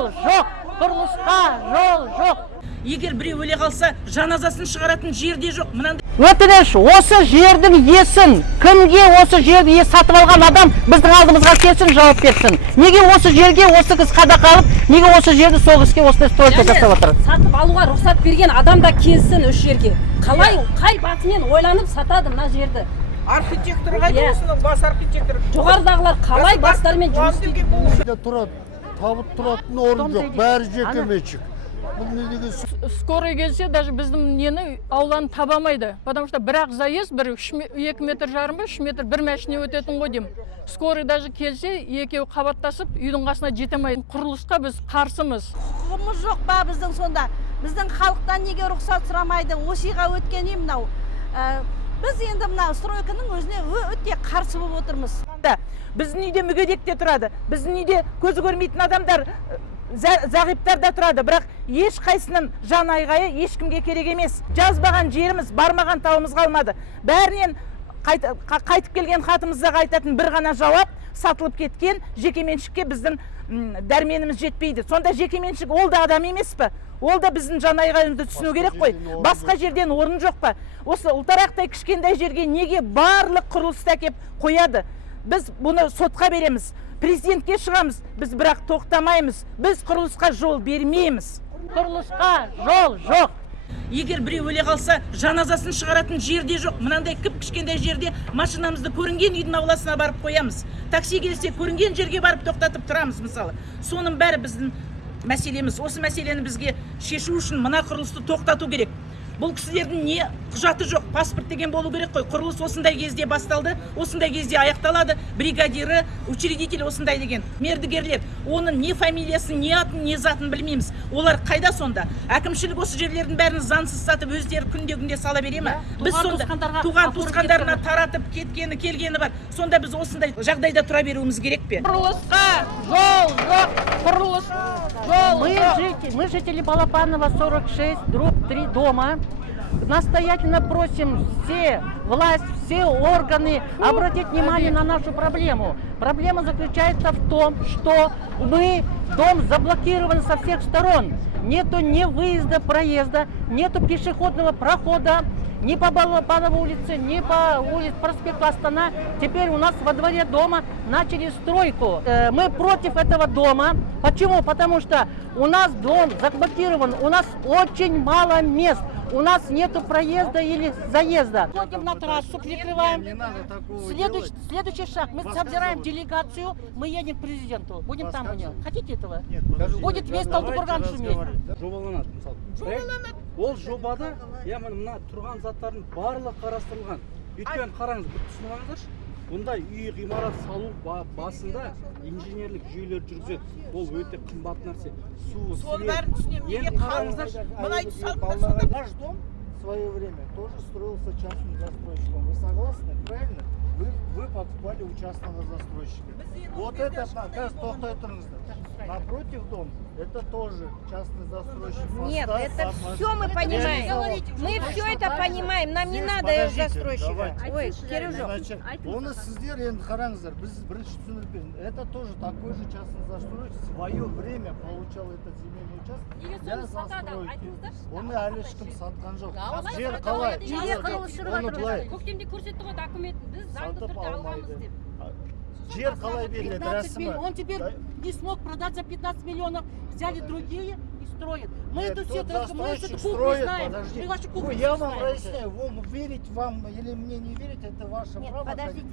жол жоқ, құрылысқа жол жоқ. Егер біреу өле қалса, жаназасын шығаратын жерде жоқ. Мынандай Өтініш, осы жердің иесін, кімге осы жерді сатып алған адам біздің алдымызға келсін, жауап берсін. Неге осы жерге осы қыз қада қалып, неге осы жерді сол іске осындай стройка жасап отыр? Сатып алуға рұқсат берген адам да келсін осы жерге. Қалай, қай басымен ойланып сатады мына жерді? архитектор қайда осының бас архитектор? Жоғарыдағылар қалай бастарымен жұмыс істейді? Тұрады, табыт тұратын орын жоқ, бәрі жекеменшік. Бұл не деген Скорый келсе, даже біздің нені ауланы табамайды. Потому что бірақ заезд, бір 2 метр жарым ба, 3 метр бір мәшіне өтетін ғой деймін. Скорый даже келсе, екеуі қабаттасып, үйдің қасына жетемайды. Құрылысқа біз қарсымыз. Құқығымыз жоқ па біздің сонда? Біздің халықтан неге рұқсат сұрамайды? Осыға өткен мынау. Біз енді мына стройканың өзіне өте қарсы болып отырмыз. Біздің үйде мүгедек те тұрады. Біздің үйде көзі көрмейтін адамдар, зағиптар да тұрады. Бірақ еш қайсының жан айғайы ешкімге керек емес. Жазбаған жеріміз, бармаған тауымыз қалмады. Бәрінен қайтып келген хатымызда қайтатын бір ғана жауап: сатылып кеткен жекеменшікке біздің дәрменіміз жетпейді. Сонда жекеменшік ол да адам емес пе? Ол да біздің жан айғайымызды түсіну керек қой. Басқа жерден орын жоқ па? Осы ұлтарақтай кішкентай жерге неге барлық құрылысты әкеп қояды? Біз бұны сотқа береміз, президентке шығамыз, біз бірақ тоқтамаймыз. Біз құрылысқа жол бермейміз. Құрылысқа жол жоқ. Егер біреу өле қалса, жаназасын шығаратын жерде жоқ. Мынандай кішкентай жерде машинамызды көрінген үйдің ауласына барып қоямыз. Такси келсе, көрінген жерге барып тоқтатып тұрамыз мысалы. Соның бәрі біздің мәселеміз. Осы мәселені бізге шешу үшін мына құрылысты тоқтату керек. Бұл кісілердің не құжаты жоқ, паспорт деген болу керек қой. Құрылыс осындай кезде басталды, осындай кезде аяқталады. Бригадирі, учредитель осындай деген. Мердігерлер, оның не фамилиясын, не атын, не затын білмейміз. Олар қайда сонда? Әкімшілік осы жерлердің бәрін заңсыз сатып өздері күнде сала бере ме? Біз сонда туған туысқандарына таратып кеткені, келгені бар. Сонда біз осындай жағдайда тұра беруіміз керек пе? Құрылысқа жол жоқ, құрылыс жол жоқ. Мы жители Балапанова 46, дробь 3 дома. Настоятельно просим все власть, все органы обратить внимание на нашу проблему. Проблема заключается в том, что дом заблокирован со всех сторон. Нету ни выезда, проезда, нету пешеходного прохода, ни по Балапановой улице, ни по улице проспекту Астана. Теперь у нас во дворе дома начали стройку. Мы против этого дома. Почему? Потому что у нас дом заблокирован, у нас очень мало мест. У нас нету проезда или заезда. Ходим на трассу, прикрываем. Следующий шаг. Мы собираем делегацию, мы едем к президенту. Будем там у него. Хотите этого? Нет, Будет весь Талдыкурган шуметь. Жобаланады мысалы. Ол жобада мына тұрған заттардың барлығы қарастырылған. Өйткені қараңыз, бір түсініп алыңыздаршы. Бұндай үй ғимарат салу басында инженерлік жүйелер жүргізеді. Ол өте қымбат нәрсе. Су, свет. Енді қараңыздаршы, Наш дом в свое время тоже строился частным застройщиком. Вы согласны? Правильно? Вы покупали у частного застройщика. Вот это, напротив дом, это тоже частный застройщик. Нет, это все мы понимаем. Мы все это понимаем. Нам не надо застройщика. Ой, Кирюжок. Оны сіздер енді қараңыздар, біз бірінші түсіндіріп, это тоже такой же частный застройщик в свое время получал этот земельный участок для застройки. Оны әлі ешкім сатқан жоқ. Жер қалай? Оны былай Көктемде көрсетті ғой документін, біз заңды сатып түрде аламыз алмайды. деп. Жер қалай беріледі, 15 рәсімі? миллионов. Он теперь не смог продать за 15 миллионов. Взяли другие и строят. Мы Нет, эту все тот мы эту застройщик кухню строит, знаем. подожди. Мы вашу кухню Я вам знаем. проясняю, верить вам или мне не верить, это ваше право. Подождите.